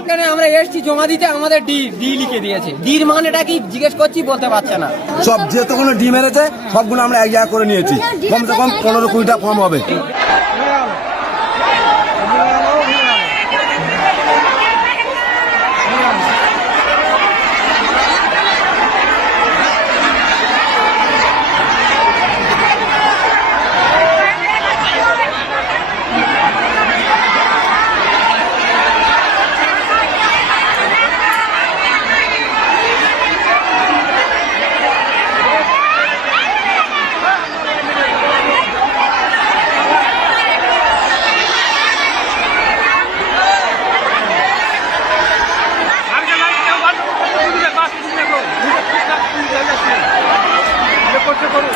এখানে আমরা এসছি? জমা দিতে আমাদের ডি ডি লিখে দিয়েছে। ডির মানেটা কি? জিজ্ঞেস করছি বলতে পারছে না। সব যেতগুলো ডিম মেরেছে সবগুলো আমরা এক জায়গা করে নিয়েছি। কমসে কম পনেরো কুড়িটা কম হবে। করুন।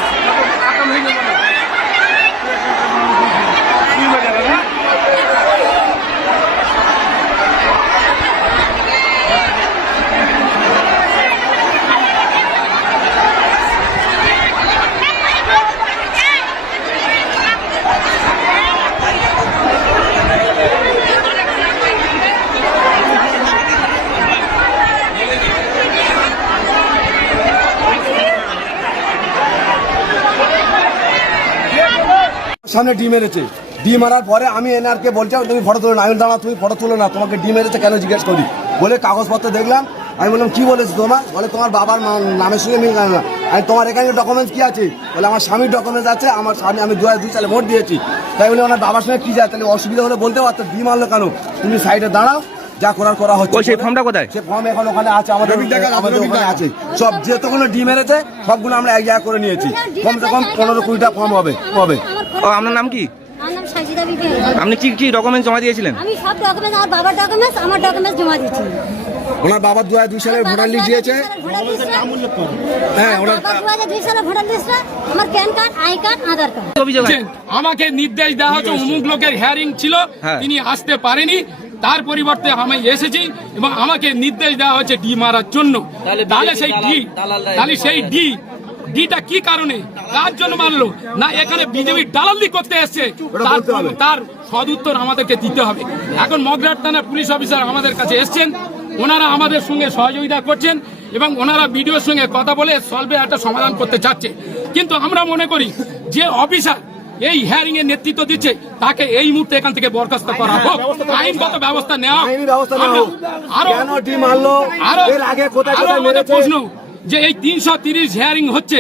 আকাম হয়ে যাবে সামনে ডিম মেরেছে ডিম মারার পরে আমি এনআরকে বলছি তুমি ফটো তুলো না। আমি দাঁড়া তুমি ফটো তুলো না তোমাকে ডিম মেরেছে কেন জিজ্ঞেস করি? বলে কাগজপত্র দেখলাম আমি বললাম কি বলেছ তোমার? বলে তোমার বাবার নামের সঙ্গে মিল না। আমি তোমার এখানে ডকুমেন্টস কি আছে? বলে আমার স্বামীর ডকুমেন্টস আছে আমার স্বামী আমি দু দুই সালে ভোট দিয়েছি। তাই বলে ওনার বাবার সঙ্গে কি যায়? তাহলে অসুবিধা হলে বলতে পারতো ডিম মারলো কেন? তুমি সাইডে দাঁড়াও যা করার করা হচ্ছে। ওই সেই ফর্মটা কোথায়? সে ফর্ম এখন ওখানে আছে আমাদের আমাদের ওখানে আছে। সব যেতগুলো ডিম মেরেছে সবগুলো আমরা এক জায়গা করে নিয়েছি। কমসে কম পনেরো কুড়িটা ফর্ম হবে হবে। ও আপনার নাম কি? আমার নাম সাজিদা বিবি আপনি কি কি ডকুমেন্ট জমা দিয়েছিলেন? আমি সব ডকুমেন্টস আমার বাবার ডকুমেন্টস আমার ডকুমেন্টস জমা দিচ্ছি ওনার বাবা দু হাজার দুই সালে ভোটার লিস্ট দিয়েছে। হ্যাঁ ওনার দুই সালে ভোটার লিস্টটা আমার PAN card I card Aadhaar card. আমাকে নির্দেশ দেওয়া হচ্ছে অমুক লোকের হিয়ারিং ছিল হ্যাঁ। তিনি আসতে পারেনি। তার পরিবর্তে আমি এসেছি এবং আমাকে নির্দেশ দেওয়া হচ্ছে ডি মারার জন্য। তাহলে সেই ডি তাহলে সেই ডি ডিটা কি কারণে? কার জন্য মারলো? না এখানে বিজেপি দালালি করতে এসছে? তার। তার সদুত্তর আমাদেরকে দিতে হবে। এখন মগরাট থানার পুলিশ অফিসার আমাদের কাছে এসছেন। ওনারা আমাদের সঙ্গে সহযোগিতা করছেন এবং ওনারা বিডিওর সঙ্গে কথা বলে সলভে একটা সমাধান করতে চাচ্ছে। কিন্তু আমরা মনে করি যে অফিসার এই হিয়ারিং এর নেতৃত্ব দিচ্ছে তাকে এই মুহূর্তে এখান থেকে বরখাস্ত করা হোক। আইনগত ব্যবস্থা নেওয়া। আরও? প্রশ্ন। যে এই তিনশো তিরিশ হিয়ারিং হচ্ছে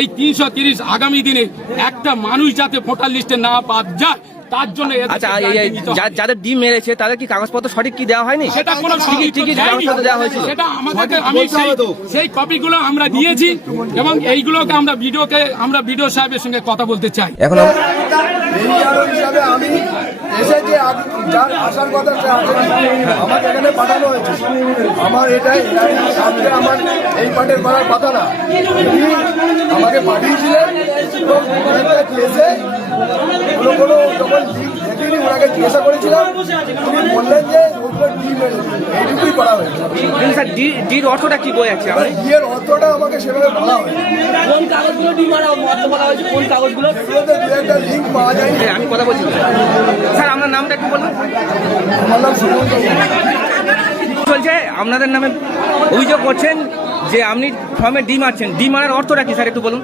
এই তিনশো তিরিশ আগামী দিনে একটা মানুষ যাতে ভোটার লিস্টে না বাদ যায় তার জন্য আচ্ছা যাদের ডিম মেরেছে তাদের কি কাগজপত্র সঠিক কি দেওয়া হয়নি? সেটা কোনো ঠিকই ঠিকই কাগজপত্র দেওয়া হয়েছিল। সেটা আমাদেরকে আমি সেই সেই কপিগুলো আমরা দিয়েছি এবং এইগুলোকে আমরা ভিডিওকে আমরা ভিডিও সাহেবের সঙ্গে কথা বলতে চাই। এখন হিসাবে আমি এসে যে যার আসার কথা সে আসেনি। পাঠানো হয়েছে। আমার এটাই সামনে আমার এই পার্টের করার কথা না। আমাকে পাঠিয়েছিলেন কেসে কোনো কোনো যখন লিঙ্ক দেখিনি ওনাকে জিজ্ঞাসা করেছিলাম উনি বললেন যে ওগুলো ডি এইটুকুই করা হয়েছে। স্যার ডি ডির অর্থটা কি বই আছে? বিয়ের অর্থটা আমাকে সেভাবে বলা হয়েছে কোন কাগজগুলো ডি মারা বলা হয়েছে কোন কাগজগুলো? এগুলোতে দু একটা লিঙ্ক পাওয়া যায়নি। হ্যাঁ, আমি কথা বলছি। স্যার আপনার নামটা একটু বলুন। আমার নাম সুমন্ত। আপনাদের নামে অভিযোগ করছেন যে আপনি ফর্মে ডি মারছেন ডি মারার অর্থটা কি স্যার একটু বলুন?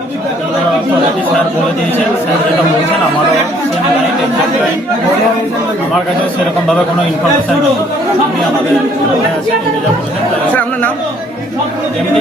আমার কাছে সেরকমভাবে কোনো ইনফরমেশন স্যার আপনার নাম? এমনি